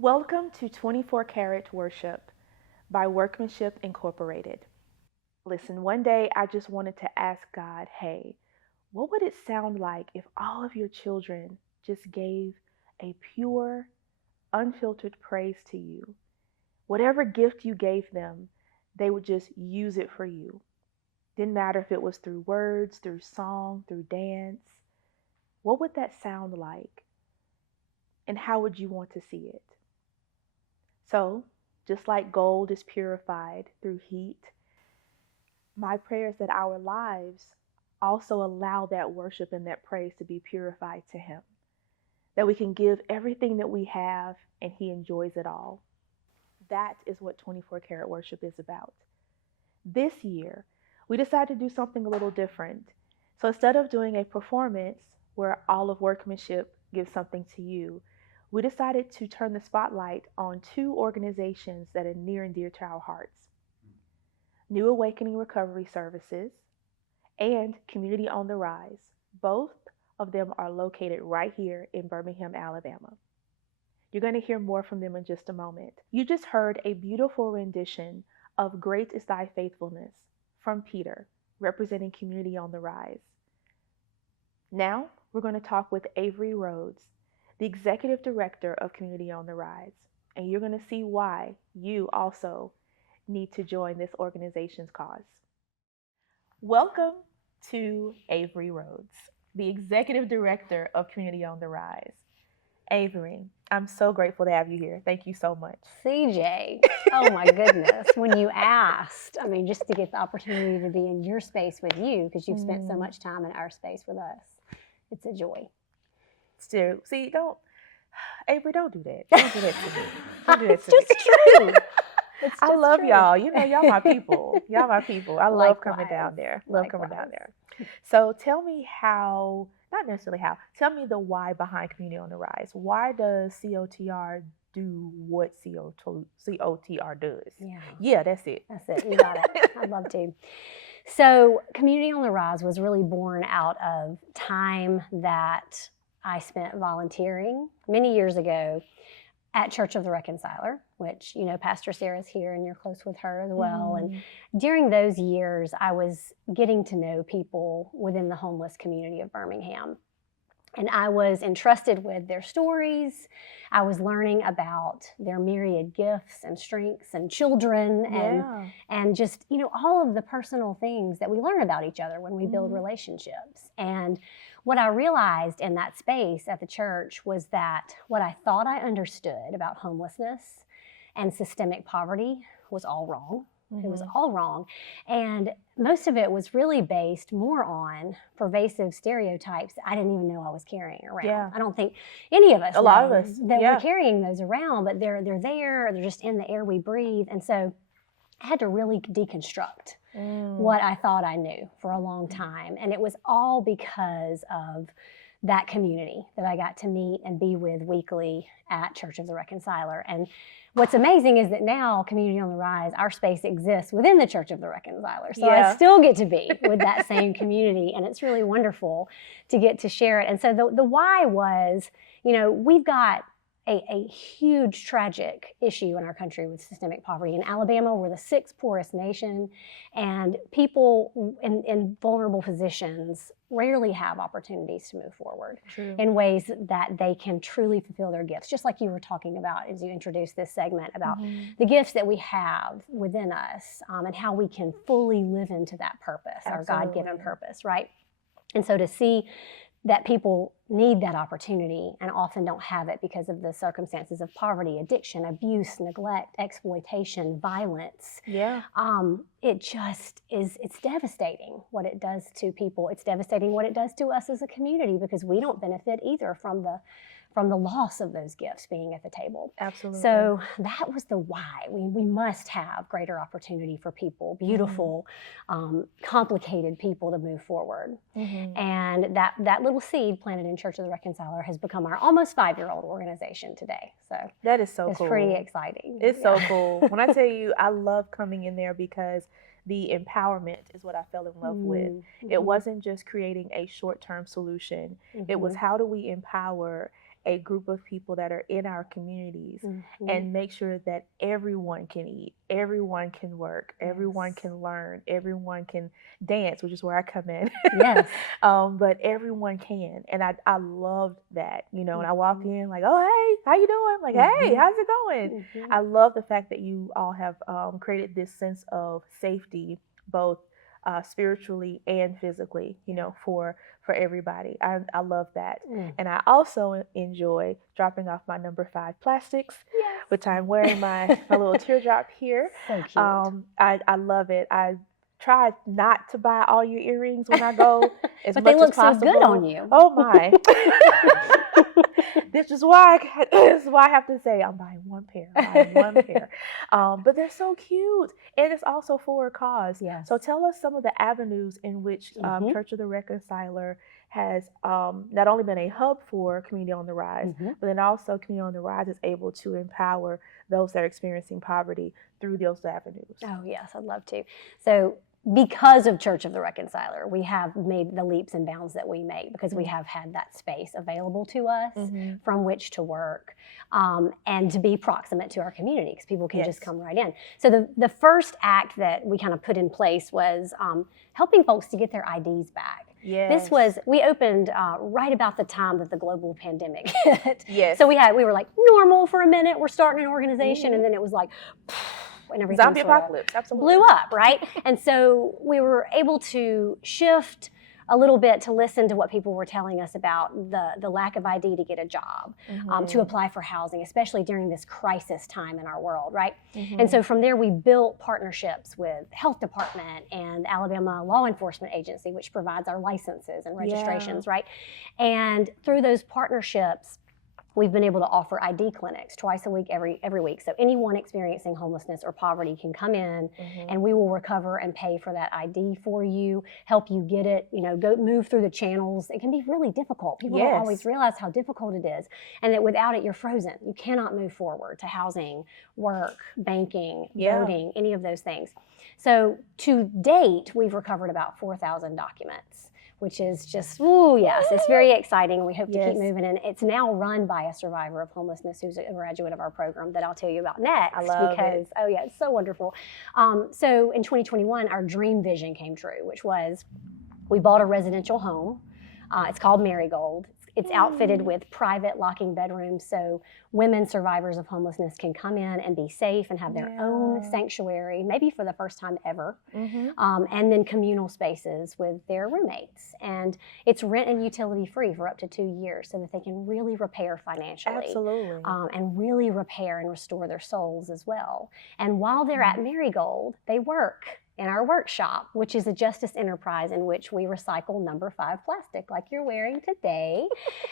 Welcome to 24 Karat Worship by Workmanship Incorporated. Listen, one day I just wanted to ask God, hey, what would it sound like if all of your children just gave a pure, unfiltered praise to you? Whatever gift you gave them, they would just use it for you. Didn't matter if it was through words, through song, through dance. What would that sound like? And how would you want to see it? So, just like gold is purified through heat, my prayer is that our lives also allow that worship and that praise to be purified to Him. That we can give everything that we have and He enjoys it all. That is what 24 Karat Worship is about. This year, we decided to do something a little different. So instead of doing a performance where all of workmanship gives something to you, we decided to turn the spotlight on two organizations that are near and dear to our hearts: New Awakening Recovery Services and Community on the Rise. Both of them are located right here in Birmingham, Alabama. You're going to hear more from them in just a moment. You just heard a beautiful rendition of Great is Thy Faithfulness from Peter, representing Community on the Rise. Now, we're going to talk with Avery Rhodes, the Executive Director of Community on the Rise. and you're going to see why you also need to join this organization's cause. Welcome to Avery Rhodes, the Executive Director of Community on the Rise. Avery, I'm so grateful to have you here. Thank you so much. CJ, oh my goodness. When you asked, I mean, just to get the opportunity to be in your space with you, because you've spent so much time in our space with us, it's a joy. Still, see, Avery, don't do that. Don't do that to me. Don't do that to me. It's just true. I love y'all. You know, y'all my people. Y'all my people. I love coming down there. Coming down there. So tell me how, not necessarily how, tell me the why behind Community on the Rise. Why does COTR do what COTR does? Yeah, that's it. That's it. You got it. I'd love to. So Community on the Rise was really born out of time that I spent volunteering many years ago at Church of the Reconciler, which, you know, Pastor Sarah's here and you're close with her as well. And during those years, I was getting to know people within the homeless community of Birmingham. And I was entrusted with their stories. I was learning about their myriad gifts and strengths and children and just, you know, all of the personal things that we learn about each other when we build relationships. And what I realized in that space at the church was that what I thought I understood about homelessness and systemic poverty was all wrong. It was all wrong. And most of it was really based more on pervasive stereotypes that I didn't even know I was carrying around. Yeah. I don't think any of us, a lot of us, that we're carrying those around, but they're there, they're just in the air we breathe. And so I had to really deconstruct what I thought I knew for a long time. And it was all because of that community that I got to meet and be with weekly at Church of the Reconciler. And what's amazing is that now Community on the Rise, our space exists within the Church of the Reconciler. So I still get to be with that same community, and it's really wonderful to get to share it. And so the why was, you know, we've got a huge tragic issue in our country with systemic poverty. In Alabama, we're the 6th poorest nation, and people in vulnerable positions rarely have opportunities to move forward in ways that they can truly fulfill their gifts. Just like you were talking about as you introduced this segment about the gifts that we have within us and how we can fully live into that purpose, our God-given purpose, right? And so to see that people need that opportunity and often don't have it because of the circumstances of poverty, addiction, abuse, neglect, exploitation, violence. It just is, it's devastating what it does to people. It's devastating what it does to us as a community because we don't benefit either from the loss of those gifts being at the table. Absolutely. So that was the why. We must have greater opportunity for people, beautiful, complicated people to move forward. And that little seed planted in Church of the Reconciler has become our almost 5-year-old organization today. So that is so cool. It's pretty exciting. It's so cool. When I tell you, I love coming in there because the empowerment is what I fell in love with. It wasn't just creating a short-term solution. It was how do we empower a group of people that are in our communities and make sure that everyone can eat, everyone can work, everyone can learn, everyone can dance, which is where I come in. But everyone can. And I loved that, you know, and I walk in like, oh, hey, how you doing? I'm like, hey, how's it going? I love the fact that you all have created this sense of safety, both spiritually and physically, you know, for everybody. I love that. And I also enjoy dropping off my number 5 plastics, which I'm wearing my little teardrop here. So cute. I love it. I try not to buy all your earrings when I go as but much they look as possible. So good on you. Oh my. This is why I have to say I'm buying one pair. But they're so cute. And it's also for a cause. So tell us some of the avenues in which Church of the Reconciler has not only been a hub for Community on the Rise, but then also Community on the Rise is able to empower those that are experiencing poverty through those avenues. Oh yes, I'd love to. So because of Church of the Reconciler, we have made the leaps and bounds that we make because we have had that space available to us from which to work and to be proximate to our community because people can just come right in. So the first act that we kind of put in place was helping folks to get their IDs back. This Yes. we opened right about the time that the global pandemic hit. Yes. So we were like normal for a minute. We're starting an organization, and then it was like, and everything Zombie sort of apocalypse. Absolutely. blew up, right? And so we were able to shift a little bit to listen to what people were telling us about the lack of ID to get a job, to apply for housing, especially during this crisis time in our world, right? And so from there, we built partnerships with health department and Alabama Law Enforcement Agency, which provides our licenses and registrations, right? And through those partnerships, we've been able to offer ID clinics twice a week, every week. So anyone experiencing homelessness or poverty can come in, and we will recover and pay for that ID for you, help you get it, go move through the channels. It can be really difficult. People don't always realize how difficult it is, and that without it, you're frozen. You cannot move forward to housing, work, banking, voting, any of those things. So to date, we've recovered about 4,000 documents, which is just, yes, it's very exciting. We hope to keep moving. And it's now run by a survivor of homelessness who's a graduate of our program that I'll tell you about next. I love it. Oh yeah, it's so wonderful. So in 2021, our dream vision came true, which was we bought a residential home. It's called Marigold. It's outfitted with private locking bedrooms, so women survivors of homelessness can come in and be safe and have their own sanctuary, maybe for the first time ever, and then communal spaces with their roommates. And it's rent and utility free for up to 2 years, so that they can really repair financially, and really repair and restore their souls as well. And while they're at Marigold, they work in our workshop, which is a justice enterprise in which we recycle number 5 plastic like you're wearing today.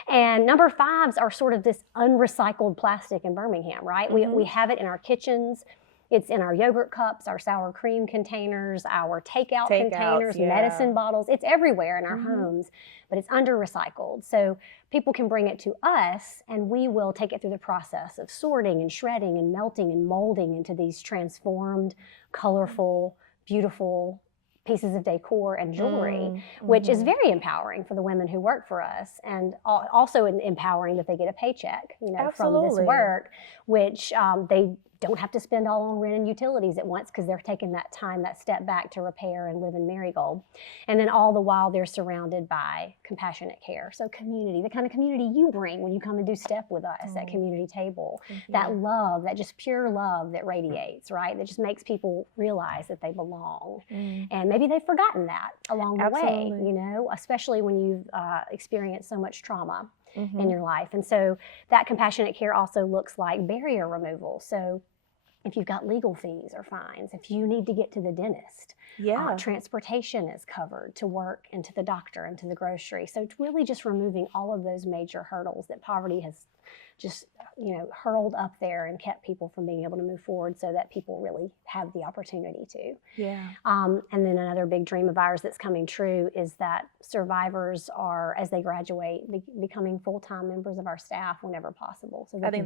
And number 5s are sort of this unrecycled plastic in Birmingham, right? We have it in our kitchens. It's in our yogurt cups, our sour cream containers, our takeout containers, medicine bottles. It's everywhere in our homes, but it's under recycled. So people can bring it to us, and we will take it through the process of sorting and shredding and melting and molding into these transformed, colorful, beautiful pieces of decor and jewelry, which is very empowering for the women who work for us, and also empowering that they get a paycheck, from this work, which they don't have to spend all on rent and utilities at once, because they're taking that time, that step back to repair and live in Marigold. And then all the while they're surrounded by compassionate care. So community, the kind of community you bring when you come and do step with us at community table, that love, that just pure love that radiates, right? That just makes people realize that they belong. And maybe they've forgotten that along the way, especially when you've experienced so much trauma in your life. And so that compassionate care also looks like barrier removal. So if you've got legal fees or fines, if you need to get to the dentist, transportation is covered to work and to the doctor and to the grocery. So it's really just removing all of those major hurdles that poverty has just, hurled up there and kept people from being able to move forward, so that people really have the opportunity to. And then another big dream of ours that's coming true is that survivors are, as they graduate, becoming full-time members of our staff whenever possible. So that they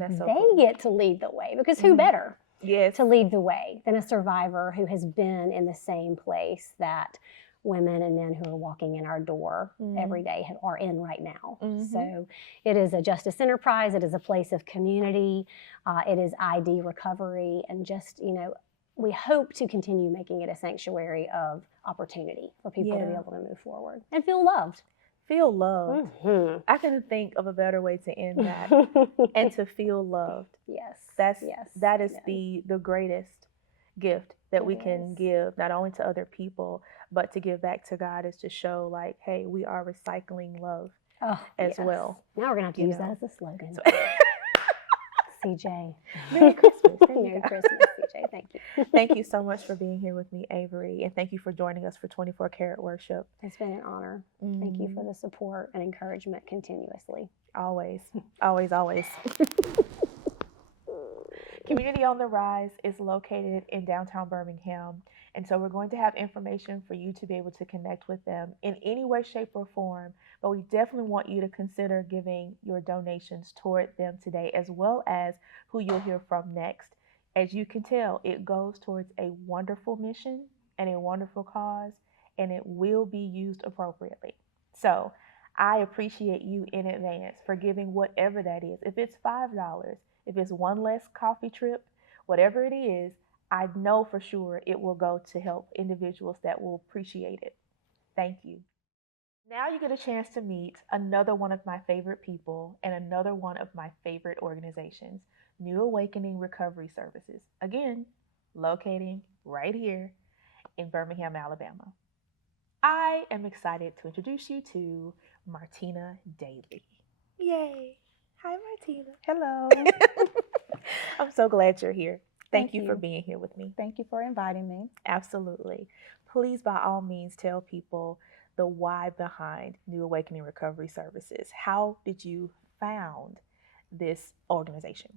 get to lead the way, because who better to lead the way than a survivor who has been in the same place that women and men who are walking in our door every day are in right now. So it is a justice enterprise. It is a place of community. It is ID recovery, and just, we hope to continue making it a sanctuary of opportunity for people to be able to move forward and feel loved. Feel loved. I couldn't think of a better way to end that. And to feel loved. That is the greatest gift that we can give, not only to other people, but to give back to God, is to show, like, hey, we are recycling love as well. Now we're going to have to use that as a slogan. CJ. Merry Christmas. Merry Christmas, CJ. Thank you. Thank you so much for being here with me, Avery, and thank you for joining us for 24 Karat Worship. It's been an honor. Thank you for the support and encouragement continuously. Always. Always, always. Community on the Rise is located in downtown Birmingham, and so we're going to have information for you to be able to connect with them in any way, shape, or form, but we definitely want you to consider giving your donations toward them today, as well as who you'll hear from next. As you can tell, it goes towards a wonderful mission and a wonderful cause, and it will be used appropriately. So I appreciate you in advance for giving whatever that is. If it's $5, if it's one less coffee trip, whatever it is, I know for sure it will go to help individuals that will appreciate it. Thank you. Now you get a chance to meet another one of my favorite people and another one of my favorite organizations, New Awakening Recovery Services. Again, locating right here in Birmingham, Alabama. I am excited to introduce you to Martina Daly. Yay! Hi, Martina. Hello. I'm so glad you're here. Thank Thank you for you. being here with me. Thank you for inviting me. Absolutely. Please, by all means, tell people the why behind New Awakening Recovery Services. How did you found this organization?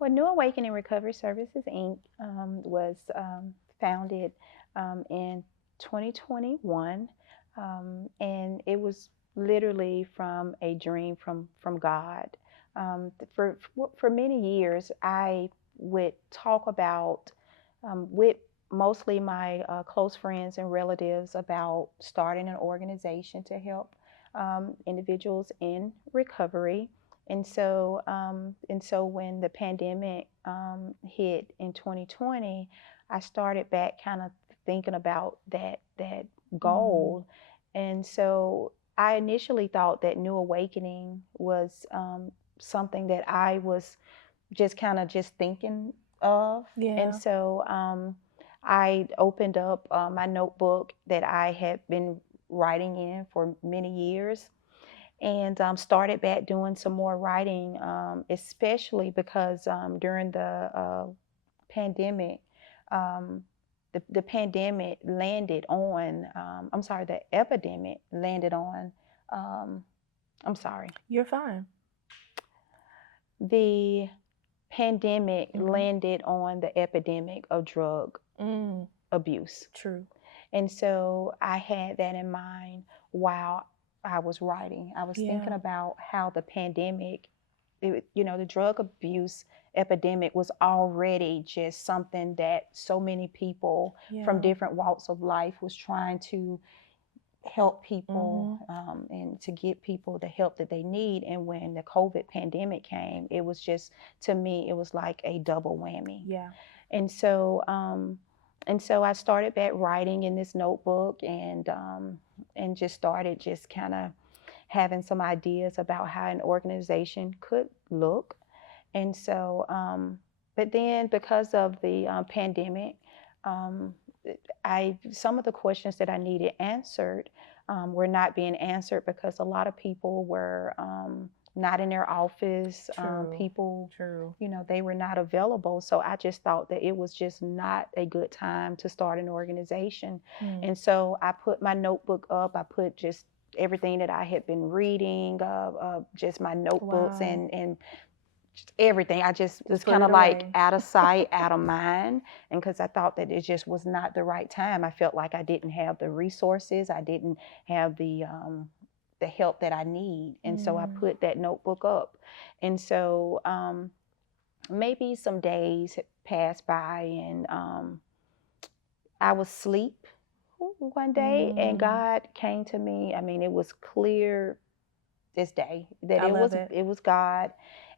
Well, New Awakening Recovery Services, Inc. Was founded in 2021, and it was literally from a dream from God. For many years, I would talk about with mostly my close friends and relatives about starting an organization to help individuals in recovery. And so when the pandemic hit in 2020, I started back kind of thinking about that goal. And so I initially thought that New Awakening was something that I was just kind of just thinking of. Yeah. And so I opened up my notebook that I had been writing in for many years, and started back doing some more writing, especially because during the pandemic, the pandemic landed on, the epidemic landed on, I'm sorry. You're fine. The pandemic landed on the epidemic of drug abuse. True. And so I had that in mind while I was writing. I was thinking about how the pandemic, the drug abuse epidemic was already just something that so many people from different walks of life was trying to help people and to get people the help that they need. And when the COVID pandemic came, it was just, to me, it was like a double whammy. Yeah. And so I started back writing in this notebook, and just started just kind of having some ideas about how an organization could look. And so, but then because of the pandemic, some of the questions that I needed answered were not being answered because a lot of people were not in their office. People, they were not available. So I just thought that it was just not a good time to start an organization. And so I put my notebook up. I put just everything that I had been reading, just my notebooks and everything. I just was kind of like out of sight, out of mind. And because I thought that it just was not the right time. I felt like I didn't have the resources. I didn't have the help that I need. And so I put that notebook up. And so maybe some days had passed by, and I was asleep one day, and God came to me. I mean, it was clear this day that it was God.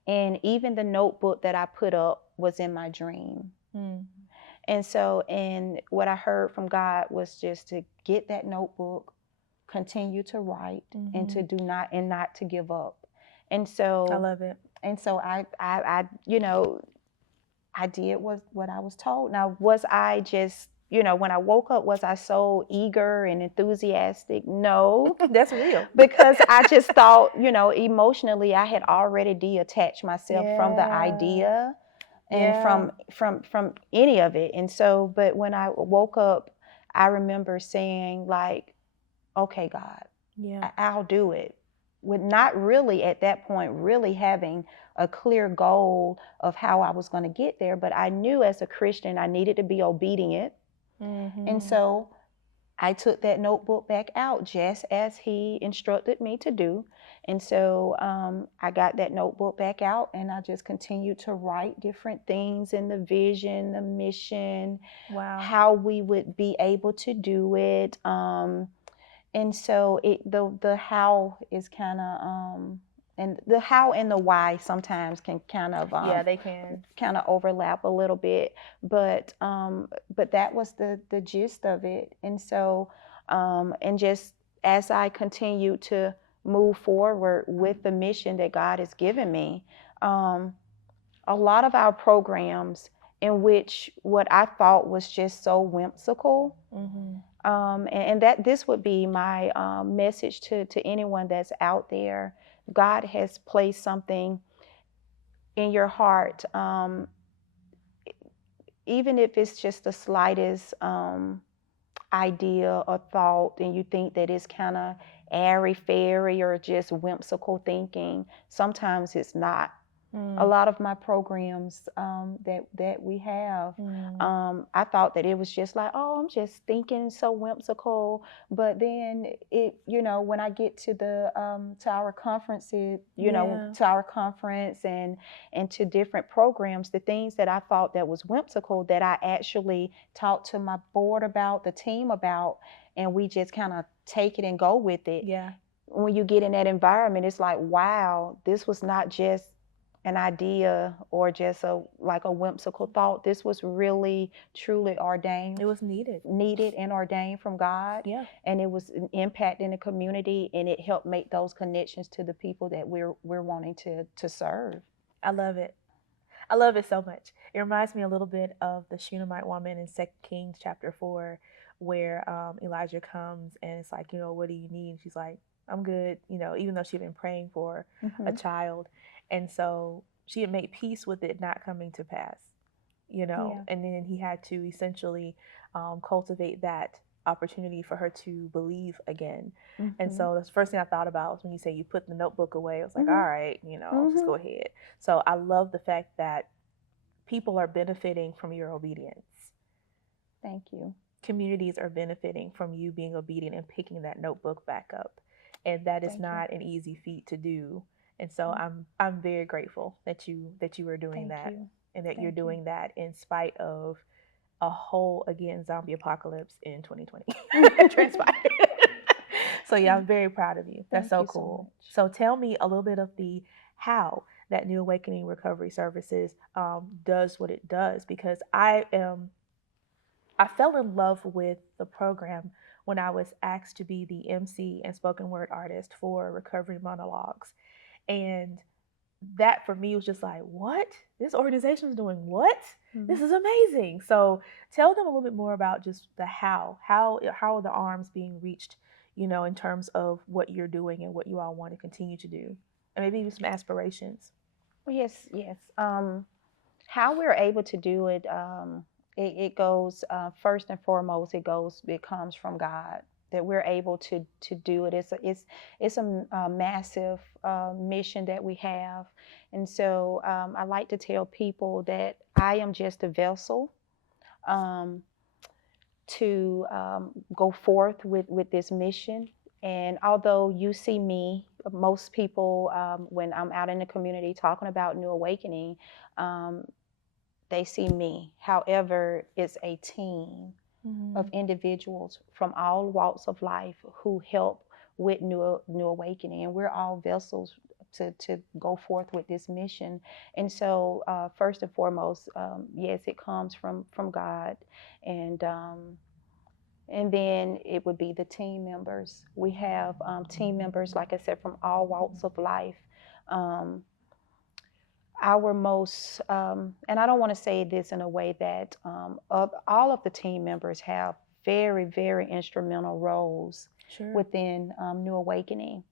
And even the notebook that I put up was in my dream. And so, and what I heard from God was just to get that notebook, continue to write, and to not to give up. And so I love it. And so I I did what I was told. Now, was I just, when I woke up, was I so eager and enthusiastic? No. That's real. Because I just thought, emotionally, I had already detached myself from the idea and from any of it. And so, but when I woke up, I remember saying, like, okay, God, I'll do it. With not really at that point really having a clear goal of how I was going to get there, but I knew as a Christian I needed to be obedient. And so I took that notebook back out just as he instructed me to do. And so I got that notebook back out, and I just continued to write different things in the vision, the mission, how we would be able to do it. And so the how is kind of and the how and the why sometimes can kind of they can kind of overlap a little bit, but that was the gist of it. And so and just as I continued to move forward with the mission that God has given me, a lot of our programs in which what I thought was just so whimsical, and that this would be my message to anyone that's out there. God has placed something in your heart, even if it's just the slightest idea or thought, and you think that it's kind of airy fairy or just whimsical thinking. Sometimes it's not. A lot of my programs that we have, I thought that it was just like, oh, I'm just thinking so whimsical. But then when I get to the to our conferences, to our conference and to different programs, the things that I thought that was whimsical that I actually talked to my board about, the team about, and we just kind of take it and go with it. Yeah. When you get in that environment, it's like, wow, this was not just an idea or just a whimsical thought. This was really truly ordained. It was needed and ordained from God. Yeah. And it was an impact in the community, and it helped make those connections to the people that we're wanting to serve. I love it. I love it so much. It reminds me a little bit of the Shunammite woman in 2 Kings chapter 4, where Elijah comes and it's like, what do you need? And she's like, I'm good, even though she'd been praying for a child. And so she had made peace with it not coming to pass, and then he had to essentially cultivate that opportunity for her to believe again. And so that's the first thing I thought about was when you say you put the notebook away. I was like, all right, just go ahead. So I love the fact that people are benefiting from your obedience. Thank you. Communities are benefiting from you being obedient and picking that notebook back up. And that is not an easy feat to do. And so I'm very grateful that you are doing that, and that you're doing that in spite of a whole, again, zombie apocalypse in 2020 transpired. So yeah, I'm very proud of you. That's so cool. So tell me a little bit of the how that New Awakening Recovery Services does what it does, because I fell in love with the program when I was asked to be the MC and spoken word artist for Recovery Monologues. And that for me was just like, what? This organization is doing what? This is amazing. So tell them a little bit more about just the how are the arms being reached, in terms of what you're doing and what you all want to continue to do, and maybe even some aspirations. Yes. How we're able to do it, it goes first and foremost. It comes from God, that we're able to do it. It's a massive mission that we have, and so I like to tell people that I am just a vessel to go forth with this mission. And although you see me, most people, when I'm out in the community talking about New Awakening, they see me. However, it's a team of individuals from all walks of life who help with New Awakening, and we're all vessels to go forth with this mission. And so first and foremost, yes, it comes from God, and then it would be the team members. We have team members, like I said, from all walks of life. Our most, and I don't want to say this in a way that all of the team members have very, very instrumental roles within New Awakening.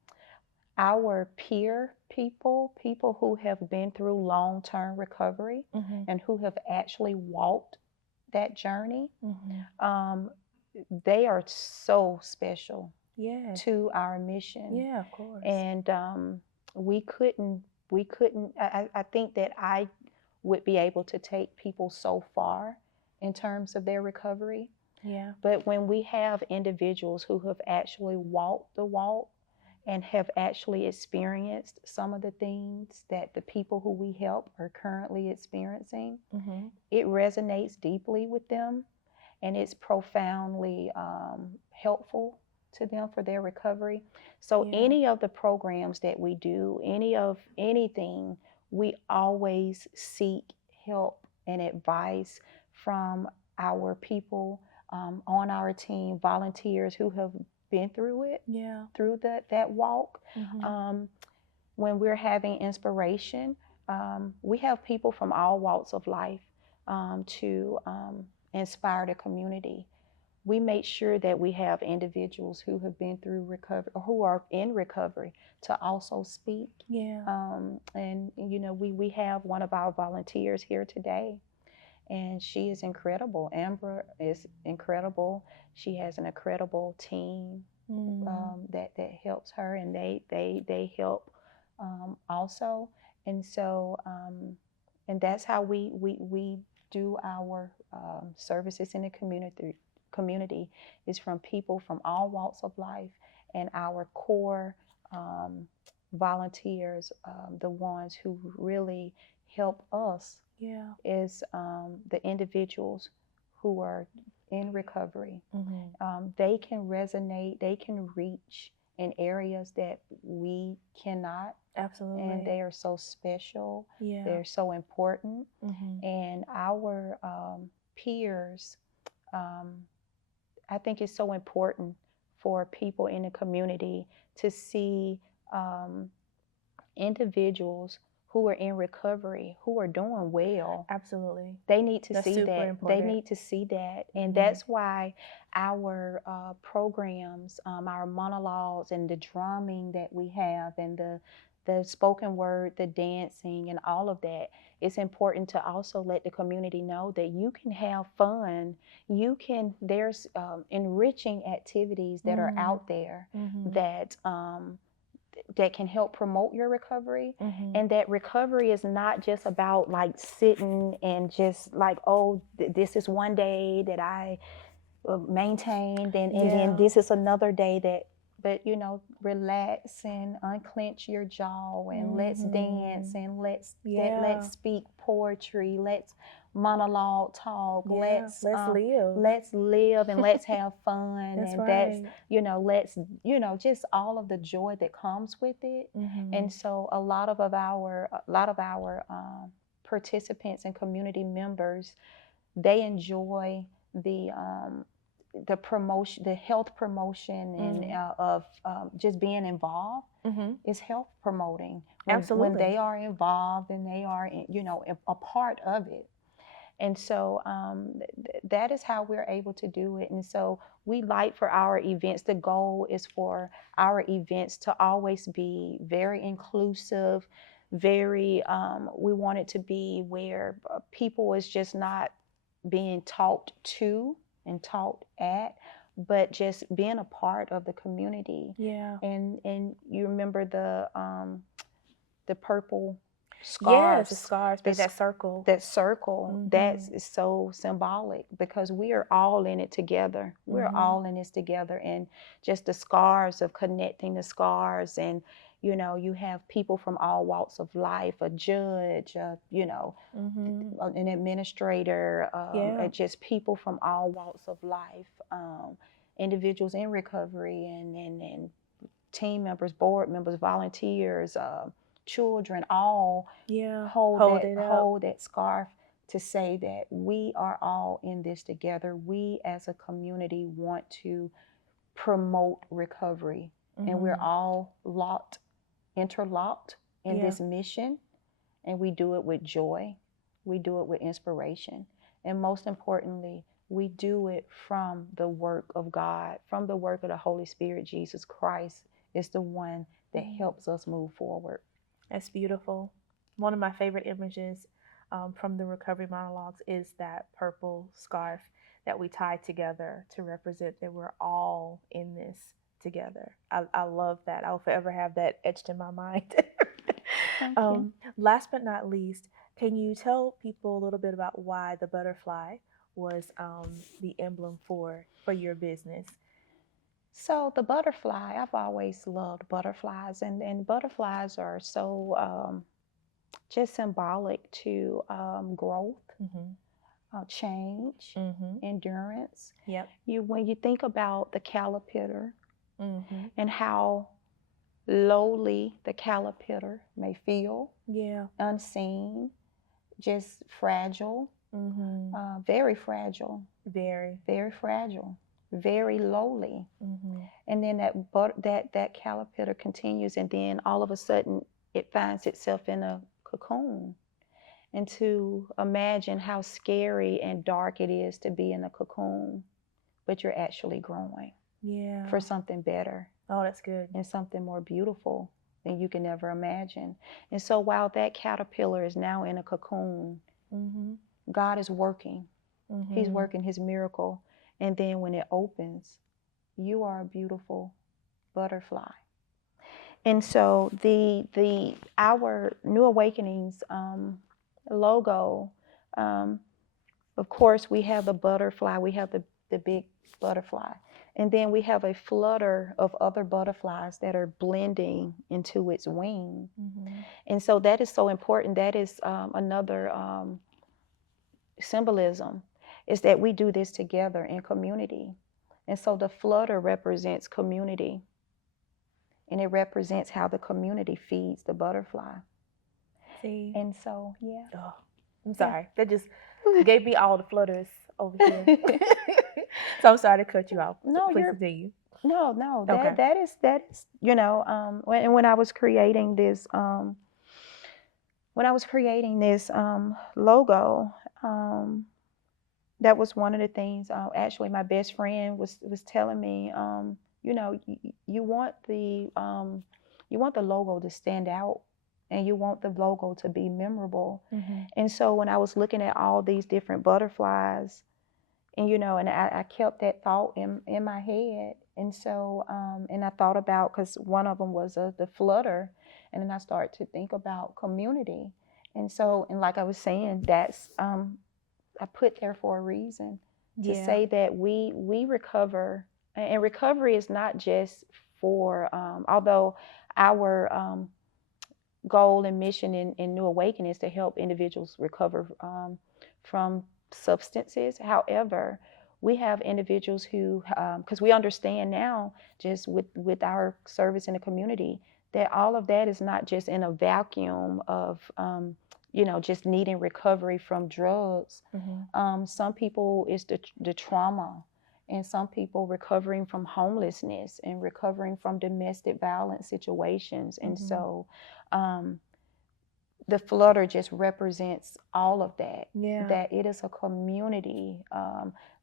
Our peer people who have been through long-term recovery and who have actually walked that journey, they are so special to our mission. Yeah, of course. And we couldn't, I think that I would be able to take people so far in terms of their recovery. Yeah. But when we have individuals who have actually walked the walk and have actually experienced some of the things that the people who we help are currently experiencing, it resonates deeply with them, and it's profoundly helpful to them for their recovery. So any of the programs that we do, anything, we always seek help and advice from our people on our team, volunteers who have been through it, Yeah. through that walk. When we're having inspiration, we have people from all walks of life to inspire the community. We make sure that we have individuals who have been through recovery or who are in recovery to also speak. Yeah. And you know, we have one of our volunteers here today, and she is incredible. Ambra is incredible. She has an incredible team that helps her, and they help also. And so and that's how we do our services in the community is from people from all walks of life, and our core volunteers, the ones who really help us is the individuals who are in recovery. They can resonate, they can reach in areas that we cannot. Absolutely. And they are so special. They're so important. And our peers, I think it's so important for people in the community to see individuals who are in recovery, who are doing well. Absolutely. They need to That's see super that. important. They need to see that. And that's why our programs, our monologues and the drumming that we have, and the spoken word, the dancing, and all of that, it's important to also let the community know that you can have fun. There's enriching activities that are out there that can help promote your recovery. And that recovery is not just about like sitting and just like, oh, this is one day that I maintained, and then this is another day that, but you know, relax and unclench your jaw, and let's dance, and let's speak poetry, let's monologue talk, let's live and let's have fun. That's you know, let's, you know, just all of the joy that comes with it. And so a lot of our participants and community members, they enjoy the promotion, the health promotion, and of just being involved is health promoting. When they are involved and they are, you know, a part of it. And so that is how we're able to do it. And so we like for our events, the goal is for our events to always be very inclusive, very, we want it to be where people is just not being taught to and taught at, but just being a part of the community. And you remember the purple scarves. Yes, the scarves, that circle. That circle, that is so symbolic, because we are all in it together. We're all in this together. And just the scars of connecting the scars, and you know, you have people from all walks of life, a judge, you know, an administrator, just people from all walks of life, individuals in recovery, and team members, board members, volunteers, children, all hold that scarf to say that we are all in this together. We as a community want to promote recovery, and we're all interlocked in this mission, and we do it with joy, we do it with inspiration, and most importantly, we do it from the work of God, from the work of the Holy Spirit. Jesus Christ is the one that helps us move forward. That's beautiful. One of my favorite images from the recovery monologues is that purple scarf that we tie together to represent that we're all in this together. I love that. I'll forever have that etched in my mind. Last but not least, can you tell people a little bit about why the butterfly was the emblem for your business? So the butterfly, I've always loved butterflies, and butterflies are so just symbolic to growth, change, endurance. When you think about the caterpillar and how lowly the caterpillar may feel, unseen, just fragile, very fragile, very fragile. very lowly. And then that caterpillar continues, and then all of a sudden it finds itself in a cocoon. And to imagine how scary and dark it is to be in a cocoon, but you're actually growing for something better. Oh, that's good. And something more beautiful than you can ever imagine. And so while that caterpillar is now in a cocoon, God is working. He's working his miracle. And then when it opens, you are a beautiful butterfly. And so our New Awakenings logo, of course, we have the butterfly, we have the big butterfly. And then we have a flutter of other butterflies that are blending into its wing. And so that is so important. That is another symbolism, is that we do this together in community. And so the flutter represents community. And it represents how the community feeds the butterfly. See? And so, yeah. Oh, I'm sorry. That just gave me all the flutters over here. So I'm sorry to cut you off. No, please continue. No. Okay. That is, you know, when I was creating this, logo, that was one of the things. Actually, my best friend was telling me, you know, you want the logo to stand out, and you want the logo to be memorable. And so when I was looking at all these different butterflies, and you know, and I kept that thought in my head. And so and I thought about, because one of them was the flutter, and then I started to think about community. And so, and like I was saying, that's I put there for a reason, to say that we recover. And recovery is not just for, although our goal and mission in New Awakening is to help individuals recover from substances. However, we have individuals who, because we understand now, just with our service in the community, that all of that is not just in a vacuum of you know, just needing recovery from drugs. Some people is the trauma, and some people recovering from homelessness and recovering from domestic violence situations. And so the flutter just represents all of that. That it is a community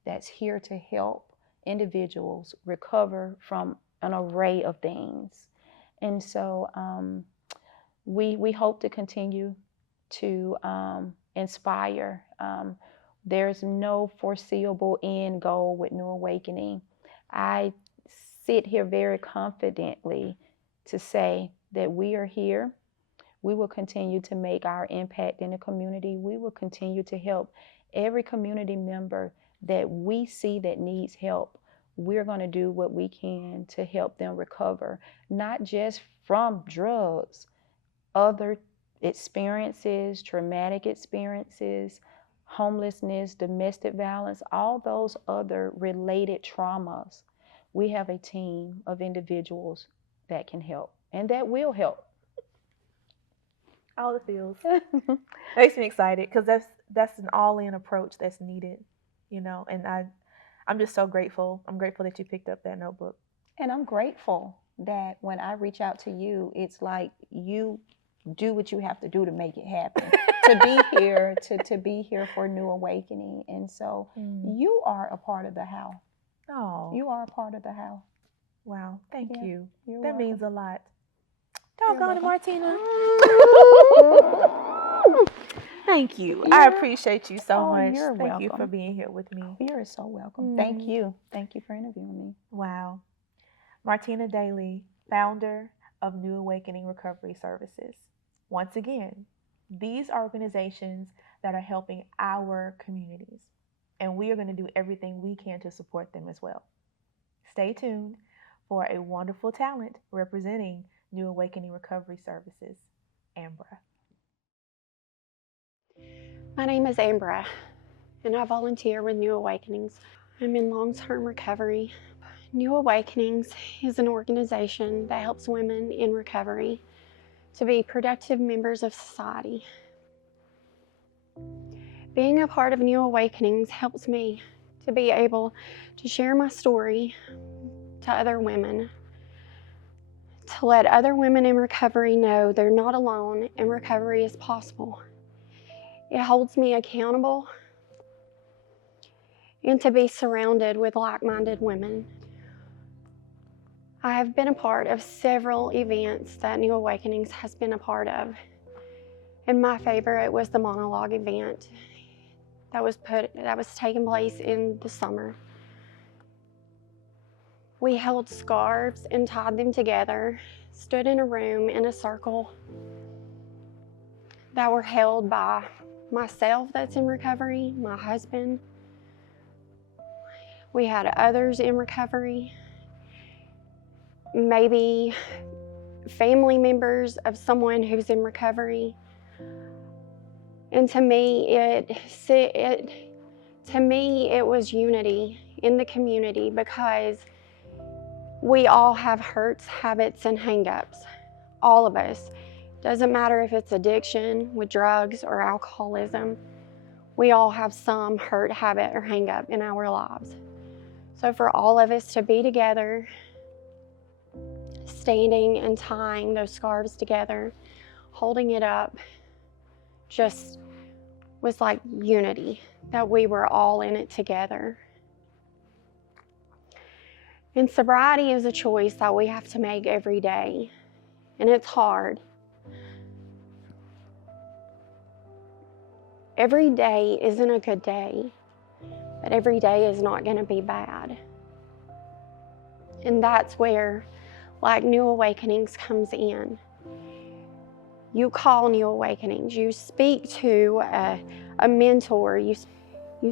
that's here to help individuals recover from an array of things. And so we hope to continue to inspire. There's no foreseeable end goal with New Awakening. I sit here very confidently to say that we are here. We will continue to make our impact in the community. We will continue to help every community member that we see that needs help. We're going to do what we can to help them recover, not just from drugs, other experiences, traumatic experiences, homelessness, domestic violence, all those other related traumas. We have a team of individuals that can help and that will help. All the feels. Makes me excited, because that's an all-in approach that's needed, you know. And I'm just so grateful. I'm grateful that you picked up that notebook. And I'm grateful that when I reach out to you, it's like you do what you have to do to make it happen. To be here, to be here for New Awakening. And so you are a part of the how. Oh. You are a part of the how. Wow. Thank you. That welcome. Means a lot. Doggone it, Martina. Thank you. Yeah. I appreciate you so much. You're welcome. Thank you for being here with me. You're so welcome. Thank you. Thank you for interviewing me. Wow. Martina Daly, founder of New Awakening Recovery Services. Once again, these are organizations that are helping our communities, and we are going to do everything we can to support them as well. Stay tuned for a wonderful talent representing New Awakening Recovery Services, Ambra. My name is Ambra, and I volunteer with New Awakenings. I'm in long-term recovery. New Awakenings is an organization that helps women in recovery to be productive members of society. Being a part of New Awakenings helps me to be able to share my story to other women, to let other women in recovery know they're not alone and recovery is possible. It holds me accountable, and to be surrounded with like-minded women. I have been a part of several events that New Awakenings has been a part of. And my favorite was the monologue event that was taking place in the summer. We held scarves and tied them together, stood in a room in a circle that were held by myself that's in recovery, my husband. We had others in recovery, maybe family members of someone who's in recovery. And to me, it was unity in the community, because we all have hurts, habits, and hang-ups. All of us. Doesn't matter if it's addiction with drugs or alcoholism. We all have some hurt, habit, or hang-up in our lives. So for all of us to be together, standing and tying those scarves together, holding it up, just was like unity, that we were all in it together. And sobriety is a choice that we have to make every day, and it's hard. Every day isn't a good day, but every day is not going to be bad. And that's where, like, New Awakenings comes in. You call New Awakenings. You speak to a mentor. You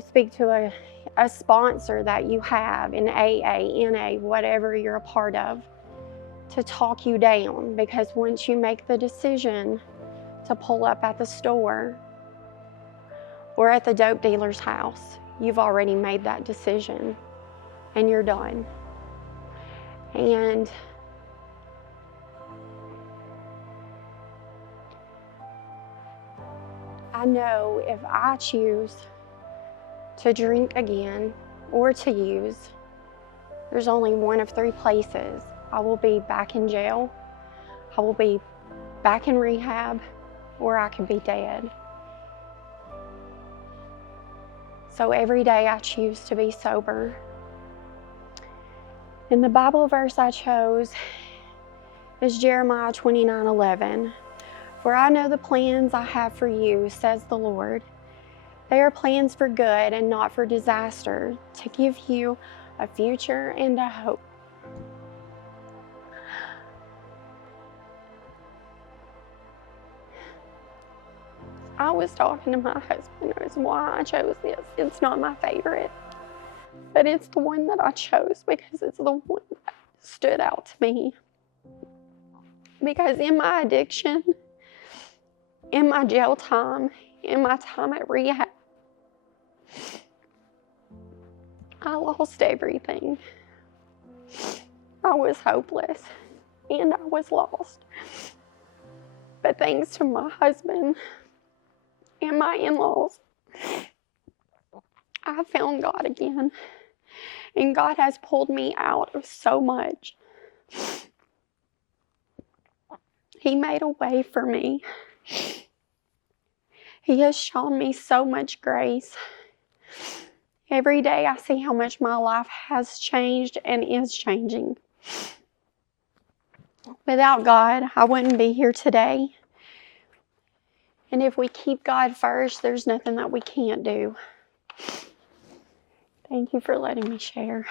speak to a sponsor that you have in AA, NA, whatever you're a part of, to talk you down. Because once you make the decision to pull up at the store or at the dope dealer's house, you've already made that decision and you're done. And I know if I choose to drink again or to use, there's only one of three places. I will be back in jail, I will be back in rehab, or I could be dead. So every day I choose to be sober. And the Bible verse I chose is Jeremiah 29:11. For I know the plans I have for you, says the Lord. They are plans for good and not for disaster, to give you a future and a hope. I was talking to my husband as why I chose this. It's not my favorite, but it's the one that I chose because it's the one that stood out to me. Because in my addiction, in my jail time, in my time at rehab, I lost everything. I was hopeless and I was lost. But thanks to my husband and my in-laws, I found God again. And God has pulled me out of so much. He made a way for me. He has shown me so much grace. Every day I see how much my life has changed and is changing. Without God, I wouldn't be here today. And if we keep God first, there's nothing that we can't do. Thank you for letting me share.